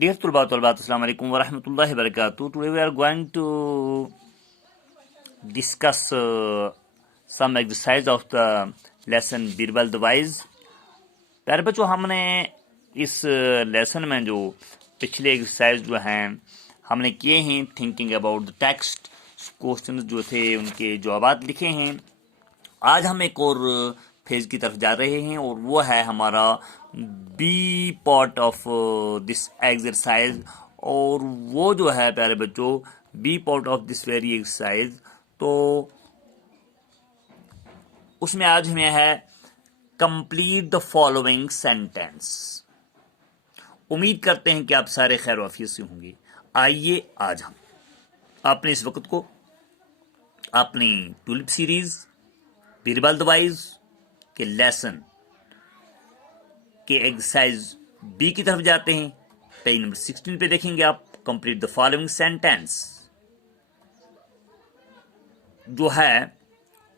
Dear Tulba, Assalamu alaikum wa rahmatullahi wa barakatuh. Today we are going to discuss some exercise of the lesson Birbal the Wise. प्यारे बच्चों, हमने इस lesson में जो पिछले exercise जो हैं हमने किए हैं, thinking about the text, question जो थे उनके जवाब लिखे हैं। आज हम एक और फेज की तरफ जा रहे हैं और वो है हमारा B part of this exercise. और वो जो है प्यारे बच्चों, B part of this very exercise, तो उसमें आज हमें है कंप्लीट द फॉलोइंग सेंटेंस। उम्मीद करते हैं कि आप सारे खैर वाफियत से होंगे। आइए आज हम अपने इस वक्त को अपनी tulip series Birbal the wise के लेसन के एक्सरसाइज बी की तरफ जाते हैं। पेज नंबर 16 पे देखेंगे आप कंप्लीट द फॉलोइंग सेंटेंस जो है,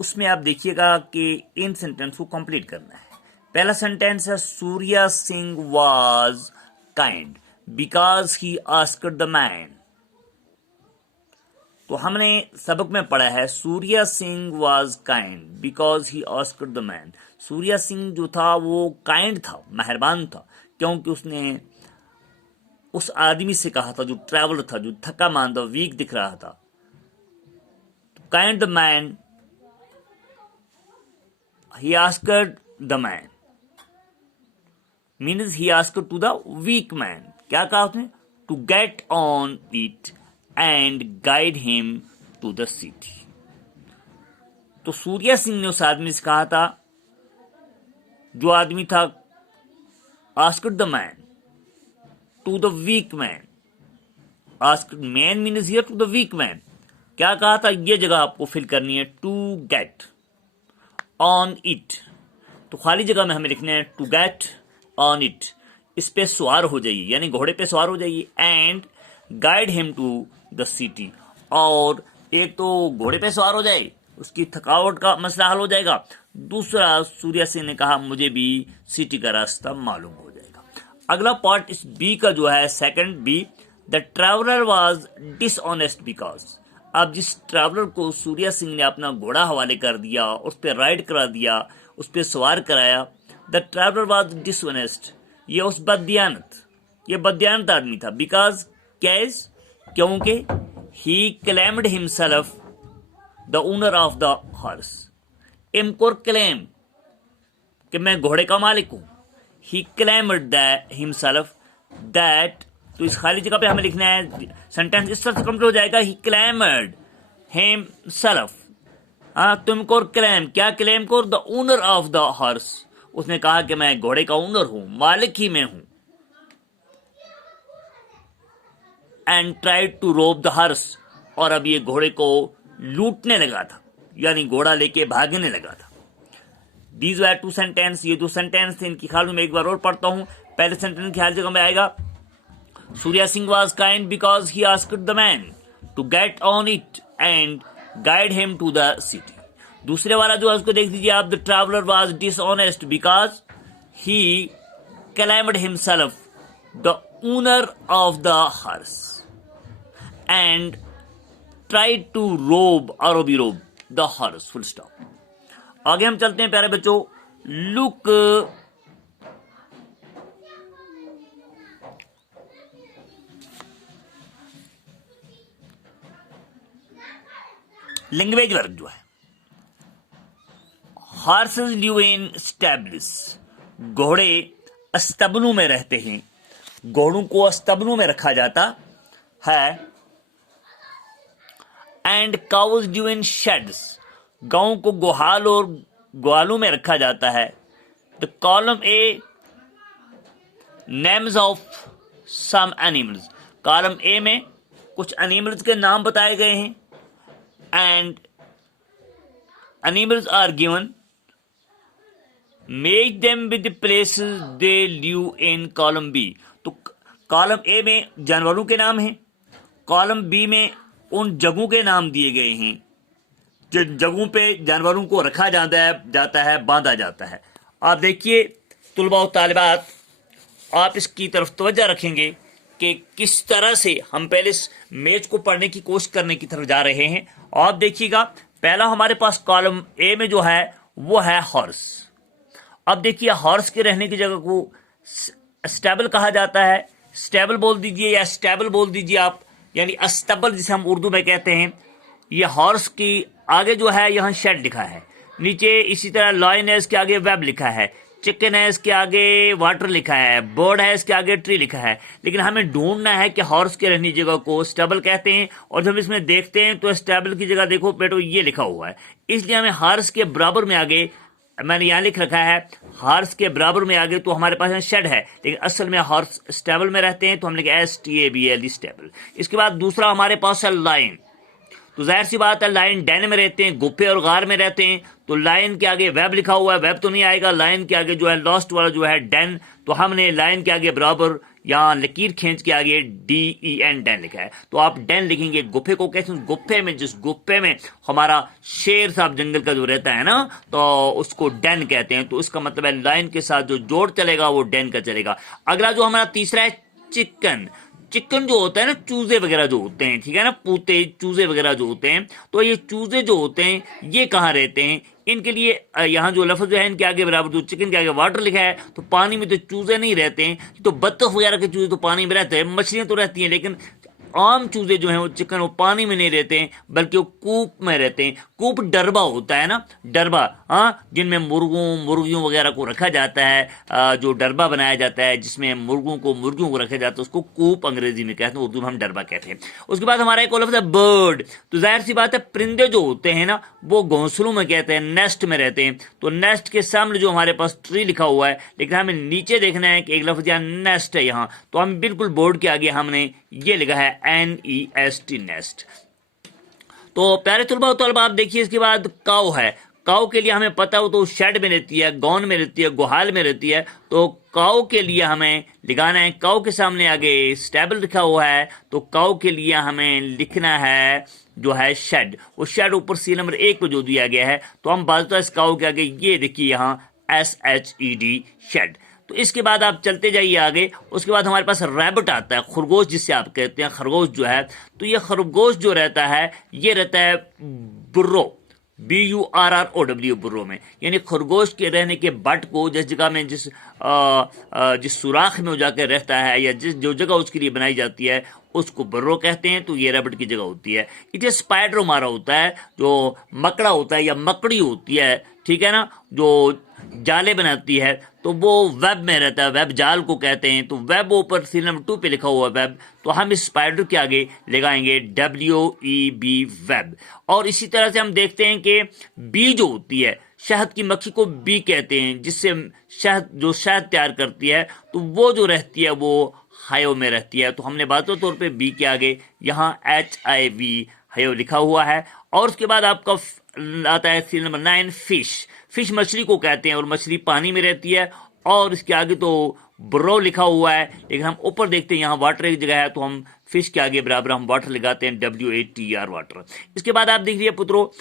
उसमें आप देखिएगा कि इन सेंटेंस को कंप्लीट करना है। पहला सेंटेंस है Surya Singh was kind because he asked the man. तो हमने सबक में पढ़ा है Surya Singh was kind because he asked the man. Surya Singh जो था वो काइंड था, मेहरबान था, क्योंकि उसने उस आदमी से कहा था जो ट्रैवलर था, जो थका मांदा वीक दिख रहा था। Kind the man, he asked the man means he asked to the weak man। क्या कहा उसने? to get on it and guide him to the city। तो सूर्या सिंह ने उस आदमी से कहा था, जो आदमी था, asked the man to the weak man। asked man means here to the weak man। क्या कहा था? ये जगह आपको फिल करनी है, to get ऑन इट। तो खाली जगह में हमें लिखना है टू गेट ऑन इट, इस पे सवार हो जाइए, यानी घोड़े पे सवार हो जाइए। And guide him to the city, और एक तो घोड़े पे सवार हो जाए, उसकी थकावट का मसला हल हो जाएगा। दूसरा, सूर्या सिंह ने कहा मुझे भी सिटी का रास्ता मालूम हो जाएगा। अगला पार्ट इस बी का जो है, second B, the traveller was dishonest because. अब जिस ट्रैवलर को सूर्या सिंह ने अपना घोड़ा हवाले कर दिया, उस पर राइड करा दिया, उस पर सवार कराया, द ट्रैवलर वाज डिसऑनेस्ट, ये उस बददियानत आदमी था। बिकॉज कैज, क्योंकि he claimed himself the owner of the horse. इमकोर क्लेम कि मैं घोड़े का मालिक हूं। ही क्लेम्ड हिमसेल्फ दैट, तो इस खाली जगह पे हमें लिखना है, सेंटेंस इस तरह से कंप्लीट हो जाएगा, ही क्लेम्ड हिमसेल्फ। तुमको क्लेम, क्या क्लेम को? The owner of the horse, उसने कहा कि मैं घोड़े का ओनर हूं, मालिक ही मैं हूं। एंड ट्राइड टू रोब द हॉर्स, और अब ये घोड़े को लूटने लगा था, यानी घोड़ा लेके भागने लगा था। दीज वर टू सेंटेंस, ये दो सेंटेंस थे, इनकी खाली में एक बार और पढ़ता हूं। पहले सेंटेंस की हर जगह में आएगा Surya Singh was kind because he asked the man to get on it and guide him to the city। दूसरे वाला जो है उसको देख दीजिए आप, the traveler was dishonest because he claimed himself the owner of the horse and tried to rob the horse, full stop। आगे हम चलते हैं प्यारे बच्चों। look लैंग्वेज वर्क जो है, हॉर्सेस लिव इन स्टैब्लिश, घोड़े अस्तबलों में रहते हैं, घोड़ों को अस्तबलों में रखा जाता है। And cows live in sheds, गांव को गोहाल और ग्वालों में रखा जाता है। The column A, names of some animals, column A में कुछ एनिमल्स के नाम बताए गए हैं। And animals are given, match them with the places they live in column B। तो कॉलम ए में जानवरों के नाम हैं, कॉलम बी में उन जगहों के नाम दिए गए हैं जिन जगहों पे जानवरों को रखा जाता है, बांधा जाता है। आप देखिए तुलबा और तालिबात, आप इसकी तरफ तवज्जो रखेंगे कि किस तरह से हम पहले इस मैच को पढ़ने की कोशिश करने की तरफ जा रहे हैं। आप देखिएगा, पहला हमारे पास कॉलम ए में जो है वो है हॉर्स। अब देखिए, हॉर्स के रहने की जगह को स्टेबल कहा जाता है। स्टेबल बोल दीजिए या स्टेबल बोल दीजिए आप, यानी अस्तबल जिसे हम उर्दू में कहते हैं। ये हॉर्स की आगे जो है यहाँ शेड लिखा है, नीचे इसी तरह लॉयन है, इसके आगे वेब लिखा है, चिकन है, इसके आगे वाटर लिखा है, बर्ड है, इसके आगे ट्री लिखा है। लेकिन हमें ढूंढना है कि हॉर्स के रहने की जगह को स्टेबल कहते हैं, और जब इसमें देखते हैं तो स्टेबल की जगह देखो बेटो ये लिखा हुआ है, इसलिए हमें हॉर्स के बराबर में आगे, मैंने यहाँ लिख रखा है हॉर्स के बराबर में आगे, तो हमारे पास यहाँ शेड है, लेकिन असल में हॉर्स स्टेबल में रहते हैं, तो हम लिखे STABLE स्टेबल। इसके बाद दूसरा हमारे पास है लायन। तो जाहिर सी बात है लायन डेन में रहते हैं, गुफे और गार में रहते हैं, तो लायन के आगे वेब लिखा हुआ है, वेब तो नहीं आएगा, लायन के आगे जो है लॉस्ट वाला जो है डेन, तो हमने लायन के आगे बराबर यहाँ लकीर खींच के आगे DEN डेन लिखा है, तो आप डेन लिखेंगे। गुफे को कहते हैं गुफे में, जिस गुफे में हमारा शेर साहब जंगल का जो रहता है ना, तो उसको डेन कहते हैं। तो इसका मतलब है लायन के साथ जो जोड़ चलेगा वो डेन का चलेगा। अगला जो हमारा तीसरा है चिकन। चिकन जो होता है ना, चूजे वगैरह जो होते हैं, ठीक है ना, पूते चूजे वगैरह जो होते हैं, तो ये चूजे जो होते हैं ये कहाँ रहते हैं? इनके लिए यहाँ जो लफ्ज जो है इनके आगे बराबर जो चिकन के आगे वाटर लिखा है, तो पानी में तो चूजे नहीं रहते हैं, तो बत्तख वगैरह के चूजे तो पानी में रहते हैं, मछलियां तो रहती हैं, लेकिन आम चूजे जो हैं वो चिकन वो पानी में नहीं रहते हैं, बल्कि वो कूप में रहते हैं। कूप डरबा होता है ना, डरबा, हाँ, जिनमें मुर्गियों वगैरह को रखा जाता है, जो डरबा बनाया जाता है जिसमें मुर्गियों को रखा जाता है, उसको कूप अंग्रेजी में कहते हैं, उर्दू में हम डरबा कहते हैं। उसके बाद हमारा एक और लफ्ज़ है बर्ड। तो जाहिर सी बात है परिंदे जो होते हैं ना वो घोंसलों में कहते हैं, नेस्ट में रहते हैं। तो नेस्ट के सामने जो हमारे पास ट्री लिखा हुआ है, लेकिन हमें नीचे देखना है कि एक लफ्ज़ यहाँ नेस्ट है यहाँ, तो हम बिल्कुल बोर्ड के आगे हमने ये लिखा है NEST नेस्ट। तो प्यारे तलबा आप देखिए, इसके बाद काऊ है। काऊ के लिए हमें पता हो तो शेड में रहती है, गौन में रहती है, गुहाल में रहती है, तो काऊ के लिए हमें लिखाना है, काऊ के सामने आगे स्टेबल लिखा हुआ है, तो काऊ के लिए हमें लिखना है जो है शेड। वो शेड ऊपर C नंबर 1 पे जो दिया गया है, तो हम बाजूता इस काऊ के आगे ये देखिए यहाँ SHED शेड। तो इसके बाद आप चलते जाइए आगे। उसके बाद हमारे पास रैबिट आता है, खरगोश जिससे आप कहते हैं, खरगोश जो है, तो ये खरगोश जो रहता है ये रहता है बुर्रो, BURROW बुर्रो में, यानी खरगोश के रहने के बट को जिस जगह में जिस सुराख में वो जाकर रहता है या जो जगह उसके लिए बनाई जाती है उसको बुर्रो कहते हैं, तो ये रैबिट की जगह होती है। इसे स्पाइडर हमारा होता है, जो मकड़ा होता है या मकड़ी होती है, ठीक है ना, जो जाले बनाती है, तो वो वेब में रहता है, वेब जाल को कहते हैं। तो वेब ऊपर C नंबर 2 पे लिखा हुआ है वेब, तो हम इस स्पाइडर के आगे लगाएंगे WEB वेब। और इसी तरह से हम देखते हैं कि बी जो होती है, शहद की मक्खी को बी कहते हैं, जिससे शहद तैयार करती है, तो वो जो रहती है वो हायो में रहती है। तो हमने बातों तौर पे बी के आगे यहाँ HIV हायो लिखा हुआ है। और उसके बाद आपका आता है C नंबर 9 फिश मछली को कहते हैं, और मछली पानी में रहती है, और इसके आगे तो ब्रो लिखा हुआ है, लेकिन हम ऊपर देखते हैं यहाँ वाटर एक जगह है, तो हम फिश के आगे बराबर हम वाटर लगाते हैं, WATER वाटर। इसके बाद आप देख लीजिए पुत्रो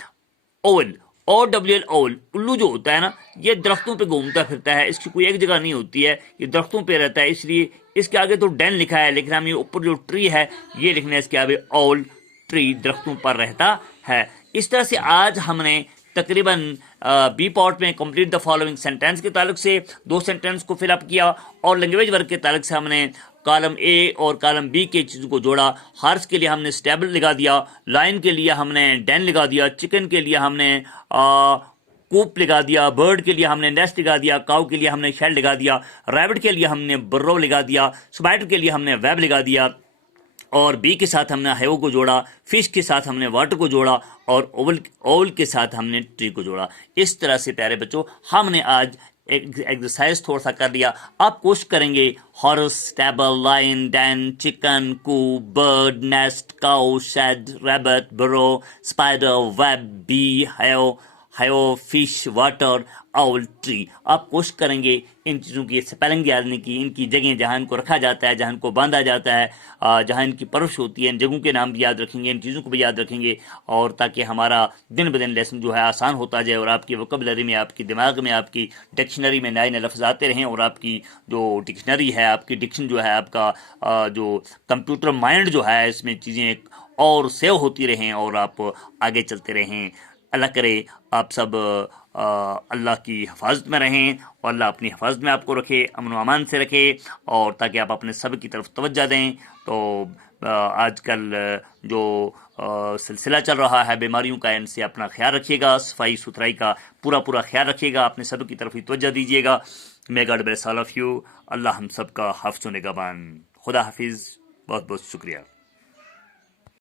ओवल, OWL ओवल, उल्लू जो होता है ना, ये दरख्तों पे घूमता फिरता है, इसकी कोई एक जगह नहीं होती है, ये दरख्तों पे रहता है, इसलिए इसके आगे तो डेन लिखा है, लेकिन हम ये ऊपर जो ट्री है ये लिखना है, इसके आगे ओवल ट्री दरख्तों पर रहता है। इस तरह से आज हमने तकरीबन बी पॉट में कंप्लीट द फॉलोइंग सेंटेंस के ताल्लुक से 2 सेंटेंस को फिलअप किया, और लैंग्वेज वर्क के ताल्लुक से हमने कॉलम ए और कॉलम बी के चीज़ को जोड़ा। हॉर्स के लिए हमने स्टेबल लगा दिया, लायन के लिए हमने डेन लगा दिया, चिकन के लिए हमने कूप लगा दिया, बर्ड के लिए हमने नेस्ट लगा दिया, काऊ के लिए हमने शेड लगा दिया, रैबिट के लिए हमने बर्रो लगा दिया, स्पाइडर के लिए हमने वेब लगा दिया, और बी के साथ हमने हायो को जोड़ा, फिश के साथ हमने वाटर को जोड़ा, और ओवल के साथ हमने ट्री को जोड़ा। इस तरह से प्यारे बच्चों हमने आज एक एक्सरसाइज थोड़ा सा कर लिया। आप कोशिश करेंगे horse, stable, lion, den, chicken, coop, bird, nest, cow, shed, rabbit, burrow, spider, web, bee, hive, fish, water, owl tree. आप कोशिश करेंगे इन चीज़ों की स्पेलिंग याद करने की, इनकी जगह जहाँ इनको रखा जाता है, जहाँ इनको बांधा जाता है, जहाँ इनकी परवरिश होती है, इन जगहों के नाम भी याद रखेंगे, इन चीज़ों को भी याद रखेंगे, और ताकि हमारा दिन ब दिन लेसन जो है आसान होता जाए और आपकी वोकैबुलरी में, आपकी दिमाग में, आपकी डिक्शनरी में नए नए लफ्ज़ आते रहें, और आपकी जो डिक्शनरी है, आपकी डिक्शन जो है, आपका जो कंप्यूटर माइंड जो है, इसमें चीज़ें और सेव होती रहें और आप आगे चलते रहें। अल्लाह करे आप सब अल्लाह की हिफाजत में रहें और अल्लाह अपनी हिफाजत में आपको रखे, अमन व अमान से रखे, और ताकि आप अपने सब की तरफ तवज्जो दें। तो आजकल जो सिलसिला चल रहा है बीमारियों का, इनसे अपना ख्याल रखिएगा, सफाई सुथराई का पूरा ख्याल रखिएगा, अपने सब की तरफ ही तवज्जो दीजिएगा। May God bless all of you. अल्लाह हम सब का हाफ़िज़ व निगहबान। खुदा हाफिज़। बहुत बहुत शुक्रिया।